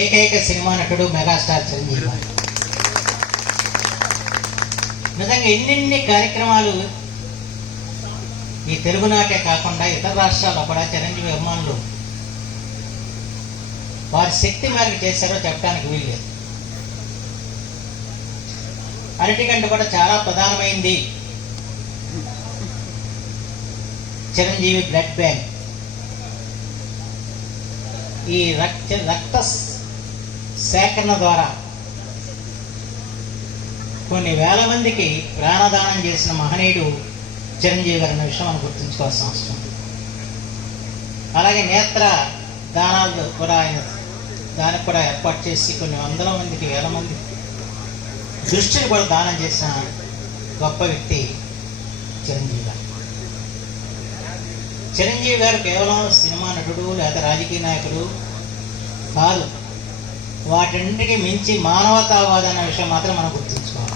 ఏకైక సినిమా నటుడు మెగాస్టార్ చిరంజీవి. నిజంగా ఎన్నెన్ని కార్యక్రమాలు ఈ తెలుగునాటే కాకుండా ఇతర రాష్ట్రాల్లో కూడా చిరంజీవి అభిమానులు వారి శక్తి మేరకు చేశారో చెప్పడానికి వీల్లేదు అన్నిటికంటే కూడా చాలా ప్రధానమైంది. Chiranjeevi blood bank. ఈ రక్త రక్త సేకరణ ద్వారా. కొన్ని వేల మందికి ప్రాణదానం చేసిన మహనీయుడు చిరంజీవి గారు అన్న విషయం మనం గుర్తుంచుకోవాల్సిన అవసరం ఉంది. అలాగే నేత్ర దానాలు కూడా ఆయన దానికి కూడా ఏర్పాటు చేసి కొన్ని వందల మందికి వేల మంది దృష్టిని కూడా దానం చేసిన గొప్ప వ్యక్తి చిరంజీవి గారు. చిరంజీవి గారు కేవలం సినిమా నటుడు లేదా రాజకీయ నాయకుడు కాదు. వాటింటికి మించి మానవతావాదం అనే విషయం మాత్రం మనం గుర్తుంచుకోవాలి.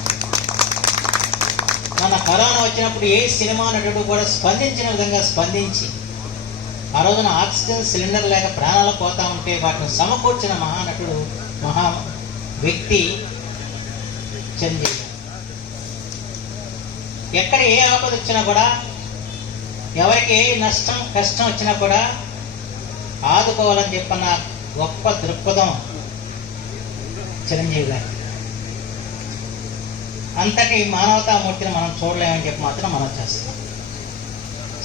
మన కరోనా వచ్చినప్పుడు ఏ సినిమా నటుడు కూడా స్పందించిన విధంగా స్పందించి ఆ రోజున ఆక్సిజన్ సిలిండర్ లేక ప్రాణాలు పోతా ఉంటే వాటిని సమకూర్చిన మహానటుడు మహా వ్యక్తి చిరంజీవి ఎక్కడ ఏ ఆపద వచ్చినా కూడా ఎవరికి ఏ నష్టం కష్టం వచ్చినా కూడా ఆదుకోవాలని చెప్పన్న గొప్ప దృక్పథం చిరంజీవి గారు అంతటి మానవతామూర్తిని మనం చూడలేమని చెప్పి మాత్రం మనం చేస్తాం.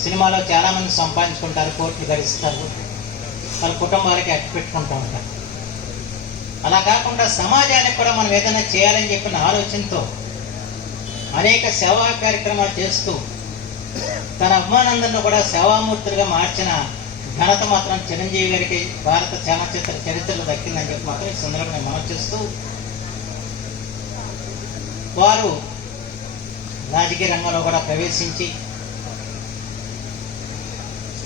సినిమాలో చాలా మంది సంపాదించుకుంటారు కోట్లు గడిస్తారు వాళ్ళ కుటుంబాలకి అట్టు పెట్టుకుంటూ ఉంటారు. అలా కాకుండా సమాజానికి కూడా మనం ఏదైనా చేయాలని చెప్పిన ఆలోచనతో అనేక సేవా కార్యక్రమాలు చేస్తూ తన అభిమానందరిని కూడా సేవామూర్తులుగా మార్చిన ఘనత మాత్రం చిరంజీవి గారికి భారత చలనచిత్ర చరిత్రలో దక్కిందని చెప్పి మాత్రం ఈ సందర్భంగా మనం చేస్తూ వారు రాజకీయ రంగంలో కూడా ప్రవేశించి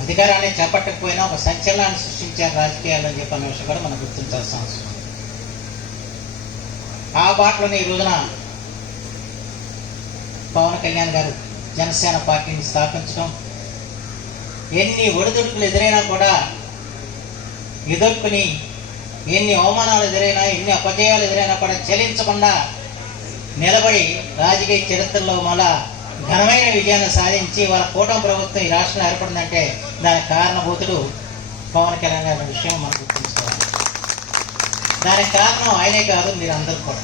అధికారాన్ని చేపట్టకపోయినా ఒక సంచలనాన్ని సృష్టించారు రాజకీయాలు అని చెప్పి అనే విషయం కూడా మనం గుర్తించాల్సిన అవసరం ఆ బాటలోనే ఈ రోజున పవన్ కళ్యాణ్ గారు జనసేన పార్టీని స్థాపించడం ఎన్ని ఒడిదుడుకులు ఎదురైనా కూడా ఎదుర్కొని ఎన్ని అవమానాలు ఎదురైనా ఎన్ని అపజయాలు ఎదురైనా కూడా చెల్లించకుండా నిలబడి రాజకీయ చరిత్రలో మళ్ళా ఘనమైన విజయాన్ని సాధించి వాళ్ళ కూటమి ప్రభుత్వం ఈ రాష్ట్రంలో ఏర్పడిందంటే దానికి కారణభూతుడు పవన్ కళ్యాణ్ గారి విషయం మనం గుర్తుంచుకోవాలి దానికి కారణం ఆయనే కాదు మీరు అందరూ కూడా.